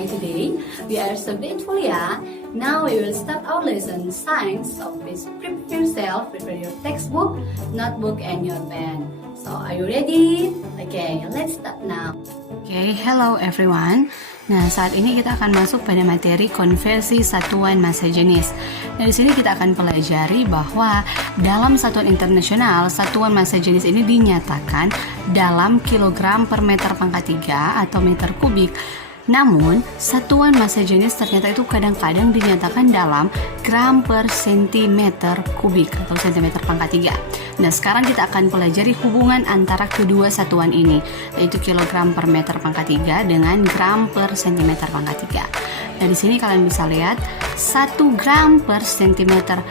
you today? We are so grateful ya. Now we will start our lesson science. So please prepare yourself, prepare your textbook, notebook and your pen. So are you ready? Okay, let's start now. Okay, hello everyone. Nah, saat ini kita akan masuk pada materi konversi satuan massa jenis. Nah, di sini kita akan pelajari bahwa dalam satuan internasional, satuan massa jenis ini dinyatakan dalam kilogram per meter pangkat 3 atau meter kubik. Namun, satuan massa jenis ternyata itu kadang-kadang dinyatakan dalam gram per sentimeter kubik atau sentimeter pangkat 3. Nah, sekarang kita akan pelajari hubungan antara kedua satuan ini, yaitu kilogram per meter pangkat 3 dengan gram per sentimeter pangkat 3. Nah, di sini kalian bisa lihat 1 gram per sentimeter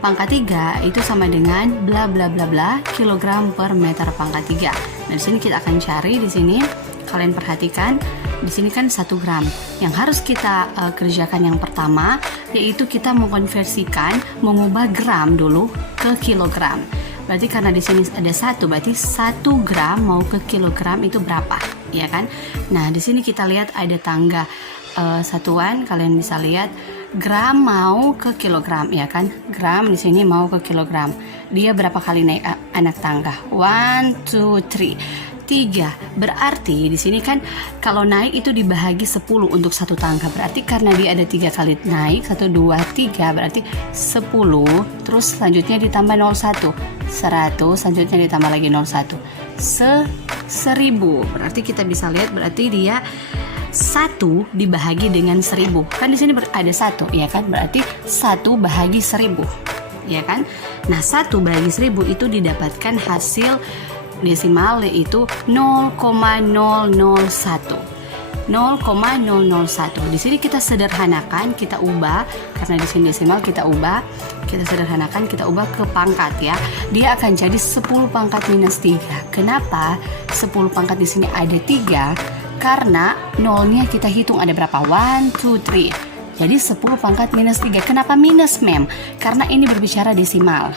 pangkat 3 itu sama dengan bla bla bla bla kilogram per meter pangkat 3. Nah, di sini kita akan cari di sini. Kalian perhatikan, di sini kan 1 gram. Yang harus kita kerjakan yang pertama, yaitu kita mengkonversikan, mengubah gram dulu ke kilogram. Berarti karena di sini ada 1, berarti 1 gram mau ke kilogram itu berapa, ya kan? Nah, di sini kita lihat ada tangga satuan, kalian bisa lihat gram mau ke kilogram, ya kan? Gram di sini mau ke kilogram. Dia berapa kali naik anak tangga? 1, 2, 3. 3. Berarti di sini kan kalau naik itu dibahagi 10 untuk satu tangga. Berarti karena dia ada 3 kali naik, 1, 2, 3 berarti 10. Terus selanjutnya ditambah 01. 100, selanjutnya ditambah lagi 01. 1000. Berarti kita bisa lihat berarti dia 1 dibahagi dengan 1000. Kan di sini ada 1, ya kan? Berarti 1 bahagi 1000. Ya kan? Nah, 1 bahagi 1000 itu didapatkan hasil desimal yaitu 0,001. 0,001. Di sini kita sederhanakan, kita ubah karena di sini desimal kita ubah, kita sederhanakan, kita ubah ke pangkat ya. Dia akan jadi 10 pangkat minus 3. Kenapa 10 pangkat di sini ada 3? Karena nolnya kita hitung ada berapa? 1, 2, 3. Jadi 10 pangkat minus 3. Kenapa minus, mem? Karena ini berbicara desimal.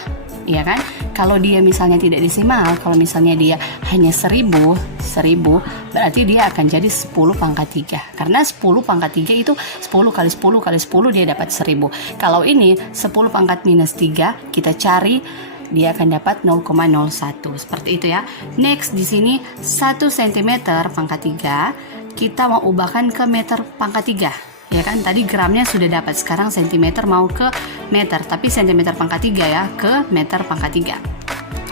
Ya kan? Kalau dia misalnya tidak desimal, kalau misalnya dia hanya 1000, berarti dia akan jadi 10 pangkat 3. Karena 10 pangkat 3 itu 10 kali 10 kali 10 dia dapat 1000. Kalau ini 10 pangkat minus 3, kita cari dia akan dapat 0,01. Seperti itu ya. Next di sini 1 cm pangkat 3, kita mau ubahkan ke meter pangkat 3. Ya kan, tadi gramnya sudah dapat, sekarang sentimeter mau ke meter, tapi sentimeter pangkat 3 ya, ke meter pangkat 3.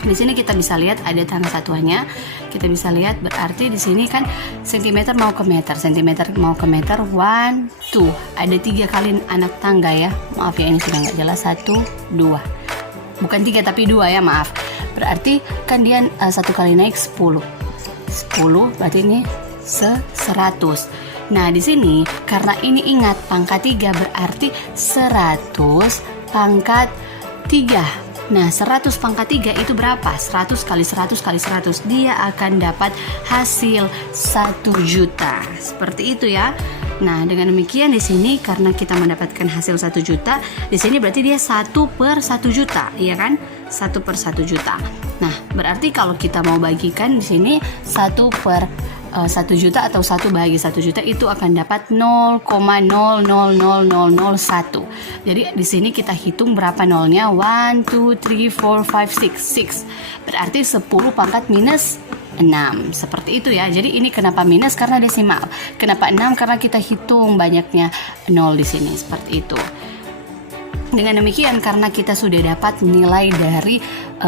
Di sini kita bisa lihat ada tangga satuannya. Kita bisa lihat berarti di sini kan sentimeter mau ke meter, sentimeter mau ke meter, 1, 2. Ada 3 kali anak tangga ya. Maaf ya, ini sudah nggak jelas. 1, 2. Bukan 3 tapi 2 ya, maaf. Berarti kan dia 1 kali naik 10. 10 berarti ini 100. Nah, di sini karena ini ingat pangkat 3 berarti 100 pangkat 3. Nah, 100 pangkat 3 itu berapa? 100 kali 100 kali 100. Dia akan dapat hasil 1 juta. Seperti itu ya. Nah, dengan demikian di sini karena kita mendapatkan hasil 1 juta, di sini berarti dia 1 per 1 juta, iya kan? 1 per 1 juta. Nah, berarti kalau kita mau bagikan di sini 1 per 1 juta atau 1 bahagi 1 juta itu akan dapat 0,000001. Jadi di sini kita hitung berapa nolnya, 1, 2, 3, 4, 5, 6. Berarti 10 pangkat minus 6. Seperti itu ya. Jadi ini kenapa minus? Karena desimal. Kenapa 6? Karena kita hitung banyaknya 0 di sini. Seperti itu. Dengan demikian karena kita sudah dapat nilai dari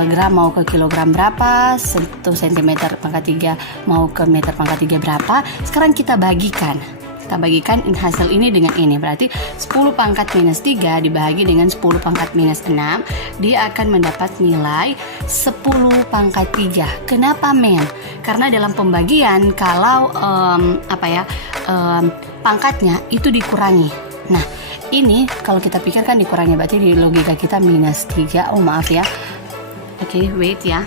gram mau ke kilogram berapa, 1 cm pangkat 3 mau ke meter pangkat 3 berapa. Sekarang kita bagikan. Kita bagikan hasil ini dengan ini. Berarti 10 pangkat minus 3 dibagi dengan 10 pangkat minus 6, dia akan mendapat nilai 10 pangkat 3. Kenapa, men? Karena dalam pembagian kalau pangkatnya itu dikurangi. Nah, ini kalau kita pikirkan dikurangi, berarti di logika kita minus 3. Oh, maaf ya. Oke, wait ya.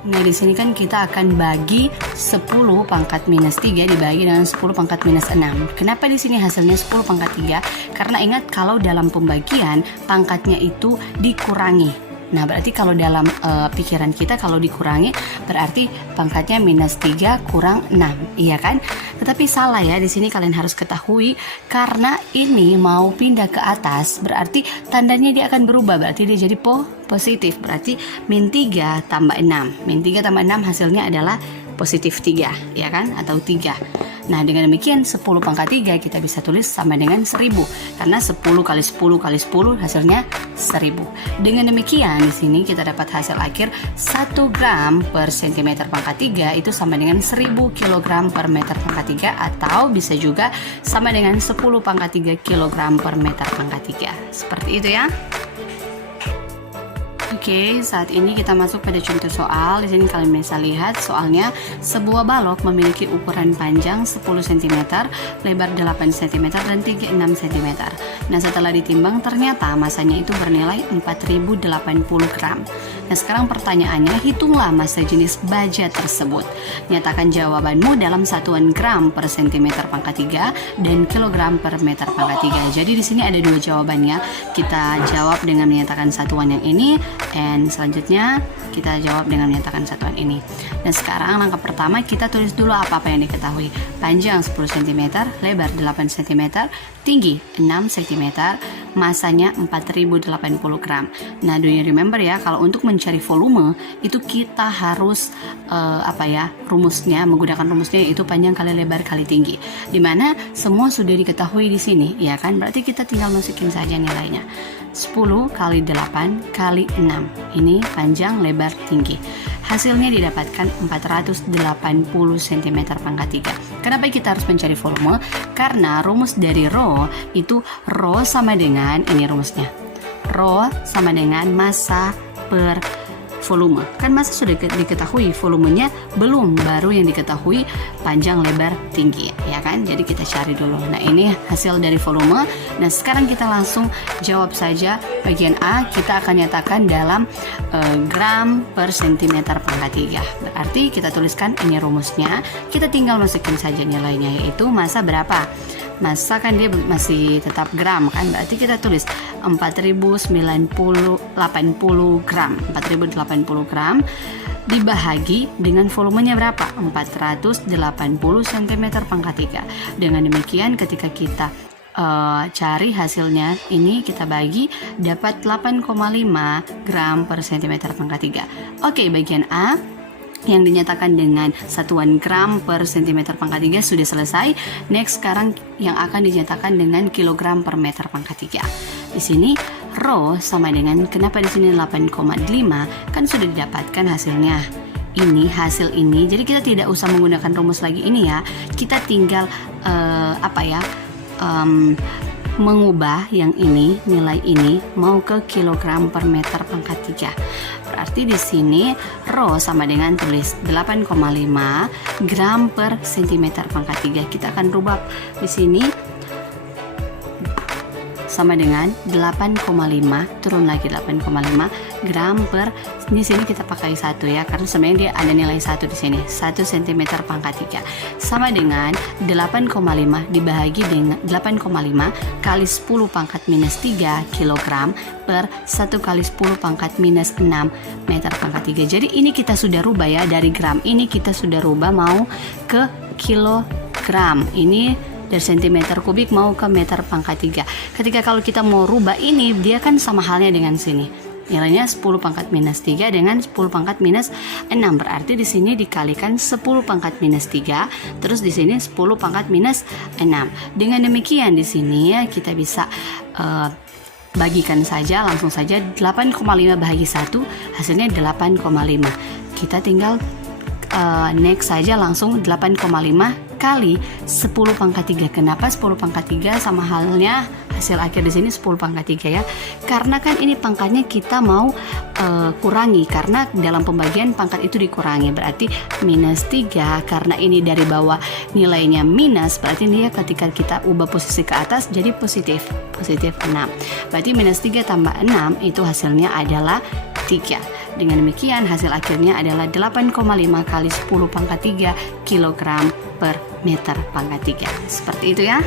Nah, di sini kan kita akan bagi 10 pangkat minus 3 dibagi dengan 10 pangkat minus 6. Kenapa di sini hasilnya 10 pangkat 3? Karena ingat kalau dalam pembagian pangkatnya itu dikurangi. Nah, berarti kalau dalam pikiran kita kalau dikurangi berarti pangkatnya minus 3 kurang 6, iya kan? Tetapi salah ya, di sini kalian harus ketahui karena ini mau pindah ke atas, berarti tandanya dia akan berubah, berarti dia jadi positif. Berarti min 3 tambah 6. Min 3 tambah 6 hasilnya adalah positif 3, ya kan? Atau 3. Nah, dengan demikian 10 pangkat 3 kita bisa tulis sama dengan 1000. Karena 10 kali 10 kali 10 hasilnya 1000. Dengan demikian di sini kita dapat hasil akhir 1 gram per cm pangkat 3 itu sama dengan 1000 kg per meter pangkat 3, atau bisa juga sama dengan 10 pangkat 3 kg per meter pangkat 3. Seperti itu ya. Oke, saat ini kita masuk pada contoh soal. Di sini kalian bisa lihat soalnya, sebuah balok memiliki ukuran panjang 10 cm, lebar 8 cm dan tinggi 6 cm. Nah, setelah ditimbang ternyata masanya itu bernilai 4080 gram. Nah, sekarang pertanyaannya, hitunglah massa jenis baja tersebut. Nyatakan jawabanmu dalam satuan gram per cm pangkat 3 dan kilogram per meter pangkat 3. Jadi di sini ada dua jawabannya. Kita jawab dengan menyatakan satuan yang ini, dan selanjutnya kita jawab dengan menyatakan satuan ini. Dan sekarang langkah pertama kita tulis dulu apa-apa yang diketahui. Panjang 10 cm, lebar 8 cm, tinggi 6 cm, masanya 4080 gram. Nah, do you remember ya, kalau untuk mencari volume itu kita harus rumusnya, menggunakan rumusnya yaitu panjang kali lebar kali tinggi. Dimana semua sudah diketahui di sini, ya kan? Berarti kita tinggal masukin saja nilainya. 10 kali 8 kali 6. Ini panjang, lebar, tinggi. Hasilnya didapatkan 480 cm pangkat 3. Kenapa kita harus mencari volume? Karena rumus dari rho itu rho sama dengan, ini rumusnya, rho sama dengan massa per volume. Kan massa sudah diketahui, volumenya belum, baru yang diketahui panjang, lebar, tinggi, ya kan? Jadi kita cari dulu. Nah, ini hasil dari volume. Nah, sekarang kita langsung jawab saja bagian A. Kita akan nyatakan dalam gram per centimeter pangkat 3. Berarti kita tuliskan ini rumusnya. Kita tinggal masukin saja nilainya, yaitu massa berapa? Massa kan dia masih tetap gram kan, berarti kita tulis 4080 gram. 4080 gram dibahagi dengan volumenya berapa? 480 cm pangkat 3. Dengan demikian ketika kita cari hasilnya, ini kita bagi dapat 8,5 gram per cm pangkat 3. Oke, bagian A yang dinyatakan dengan satuan gram per cm pangkat 3 sudah selesai. Next, sekarang yang akan dinyatakan dengan kilogram per meter pangkat 3. Di sini rho sama dengan, kenapa di sini 8,5? Kan sudah didapatkan hasilnya. Ini hasil ini. Jadi kita tidak usah menggunakan rumus lagi ini ya. Kita tinggal mengubah yang ini, nilai ini mau ke kilogram per meter pangkat 3. Berarti di sini rho sama dengan, tulis 8,5 gram per centimeter pangkat 3. Kita akan rubah di sini sama dengan 8,5, turun lagi 8,5 gram per, di sini kita pakai 1 ya, karena sebenarnya dia ada nilai 1 di sini, 1 cm pangkat 3 sama dengan 8,5 dibahagi dengan 8,5 kali 10 pangkat minus 3 kilogram per 1 kali 10 pangkat minus 6 meter pangkat 3. Jadi ini kita sudah rubah ya, dari gram ini kita sudah rubah mau ke kilogram, ini dari centimeter kubik mau ke meter pangkat 3. Ketika kalau kita mau rubah ini, dia kan sama halnya dengan sini. Nilainya 10 pangkat minus 3 dengan 10 pangkat minus 6. Berarti di sini dikalikan 10 pangkat minus 3, terus di sini 10 pangkat minus 6. Dengan demikian di sini ya kita bisa bagikan saja, langsung saja 8,5 bahagi 1 hasilnya 8,5. Kita tinggal next saja langsung 8,5 kali 10 pangkat 3. Kenapa 10 pangkat 3 sama halnya hasil akhir di sini 10 pangkat 3 ya? Karena kan ini pangkatnya kita mau kurangi, karena dalam pembagian pangkat itu dikurangi, berarti minus 3. Karena ini dari bawah nilainya minus, berarti dia ketika kita ubah posisi ke atas jadi positif 6. Berarti minus 3 tambah 6 itu hasilnya adalah 3. Dengan demikian hasil akhirnya adalah 8,5 kali 10 pangkat 3 kilogram per meter pangkat 3. Seperti itu ya.